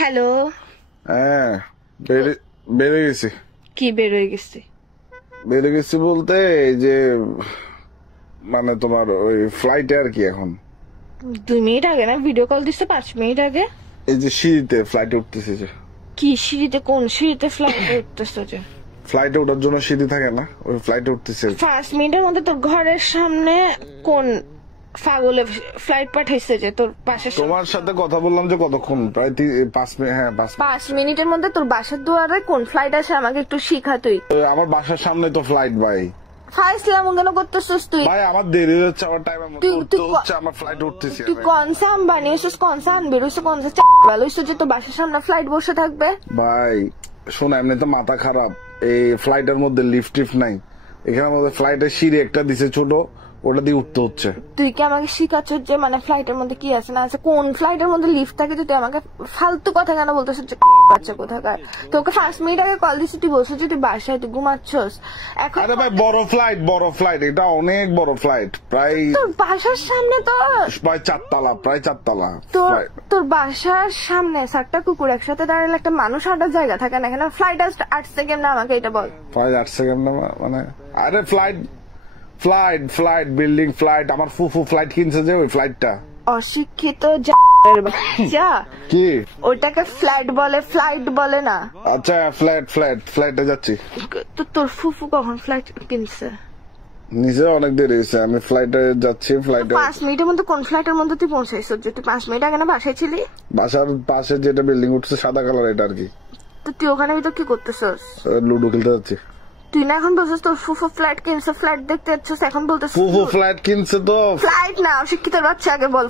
Hello. হ্যাঁ, বেড়ে গেছি। কি বেরোয় গেছে? বেড়ে গেছি বলতে এই যে মানে তোমার ওই ফ্লাইটে আর কি এখন 2 মিনিট আগে না ভিডিও কল দিচ্ছে, 5 মিনিট আগে। এই যে সিঁড়িতে ফ্লাইটে উঠতেছি যে কি সিঁড়িতে? কোন সিঁড়িতে ফ্লাইটে উঠতেছো? যে ফ্লাইটে ওঠার জন্য সিঁড়ি থাকে না, ওই ফ্লাইটে উঠতেছি। 5 মিনিটের মধ্যে তোর ঘরের সামনে কোন পাগলে ফ্লাইট পাঠাইছে যে তোর পাশের? তোমার সাথে কথা বললাম যে কতক্ষণ, প্রায় 5 মিনিট। হ্যাঁ 5 মিনিটের মধ্যে তোর বাসার দুয়ারে কোন ফ্লাইট আসে আমাকে একটু শিখা তুই। আমার বাসার সামনে তো ফ্লাইট ভাই। ফাইসলাম কেন করতেছিস তুই? ভাই আমার দেরি হচ্ছে, আমার টাইম হচ্ছে, আমার ফ্লাইট উঠতেছি। তুই কনসা আম্বানি হইছিস, কনসা আনবির হইছিস, কনসা ভালো হইছিস যে তোর বাসার সামনে ফ্লাইট বসে থাকবে? ভাই শোন, এমনি তো মাথা খারাপ। এই ফ্লাইটের মধ্যে লিফট টিফট নাই, এখানের মধ্যে ফ্লাইটের সিঁড়ি একটা দিছে ছোট, ওটা দিয়ে উঠতে হচ্ছে। তুই কি আমাকে শিখাচ্ছ যে মানে ফ্লাইটের মধ্যে কি আছে না আছে? কোন ফ্লাইটের মধ্যে লিফট থাকে? তুই আমাকে ফালতু কথা কেন বলতেছিস? বাচ্চা কোথাকার, তোকে 5 মিনিট আগে কল দিচ্ছি, তুই বলছিস যে তুই বাসায়, তুই ঘুমাচ্ছস এখন। আরে ভাই বড় ফ্লাইট, এটা অনেক বড় ফ্লাইট, প্রায় তোর বাসার সামনে তো প্রায় 4 তলা। তোর বাসার সামনে 7টা কুকুর একসাথে দাঁড়ালে একটা মানুষ হাঁটার জায়গা থাকে না? এখানে ফ্লাইট আসতে 8 সেকেন্ড না, আমাকে এটা বল। প্রায় 8 সেকেন্ড না মানে? আরে ফ্লাইট বিল্ডিং ফ্লাইট, আমার ফুফু ফ্লাইট কিনছে যে ওই ফ্লাইটটা। অশিক্ষিত যা কি ওটাকে ফ্লাইট বলে, ফ্লাইট বলে না। আচ্ছা ফ্লাইটে যাচ্ছি। তো তোর ফুফু কখন ফ্লাইট কিনছে? নিজে অনেক দেরি হয়েছে, আমি ফ্লাইটে যাচ্ছি। ফ্লাইটে 5 মিনিটের মধ্যে কোন ফ্লাইটের মধ্যে তুই পৌঁছাইছিস? যে তুই 5 মিনিট আগে না বাসায় ছিলি? বাসার পাশে যেটা বিল্ডিং উঠছে সাদা কালার, এটা আর কি। তো তুই ওখানে ভিতর কি করতেছিস? লুডো খেলতে যাচ্ছি। তুই না এখন বলছিস তোর ফুফু ফ্লাইট কিনছে, ফ্লাইট দেখতে যাচ্ছিস, এখন বলতেছিস ফুফু ফ্লাইট কিনছে তো। ফ্লাইট না, অশিক্ষিত বাচ্চা, আগে বল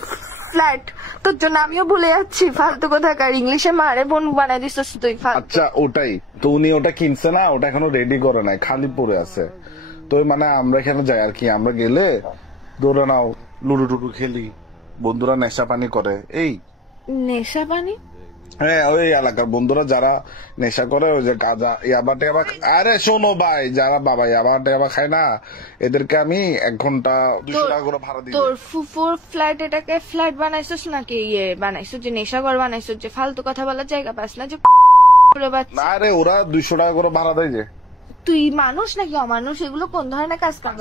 ফ্লাইট। তোর জন্য আমিও ভুলে যাচ্ছি, ফালতু কোথাকার ইংলিশে মারে বোন বানাই দিছিস তুই। আচ্ছা ওটাই তো, উনি ওটা কিনছে না, ওটা এখনো রেডি করে নাই, খালি পড়ে আছে। তো মানে আমরা এখানে যাই আর কি, আমরা গেলে ধরে নাও লুডো টুডু খেলি, বন্ধুরা নেশা পানি করে। এই নেশা পানি? হ্যাঁ, ওই এলাকার বন্ধুরা যারা নেশা করে, ওই যে গাঁজা ইয়াবা টেবা। আরে শোনো ভাই, যারা বাবা ইয়াবা টেবা খায় না, এদেরকে আমি 1 ঘন্টা 200 টাকা করে ভাড়া দিই। তোর ফুফুর ফ্লাইট এটাকে ফ্লাইট বানাইছিস নাকি ইয়ে বানাইছিস যে নেশাঘর বানাইছিস? যে ফালতু কথা বলার জায়গা পাস না যে? আরে ওরা 200 টাকা করে ভাড়া দেয় যে। তুই মানুষ নাকি অমানুষ? এগুলো কোন ধরনের কাজ কাম?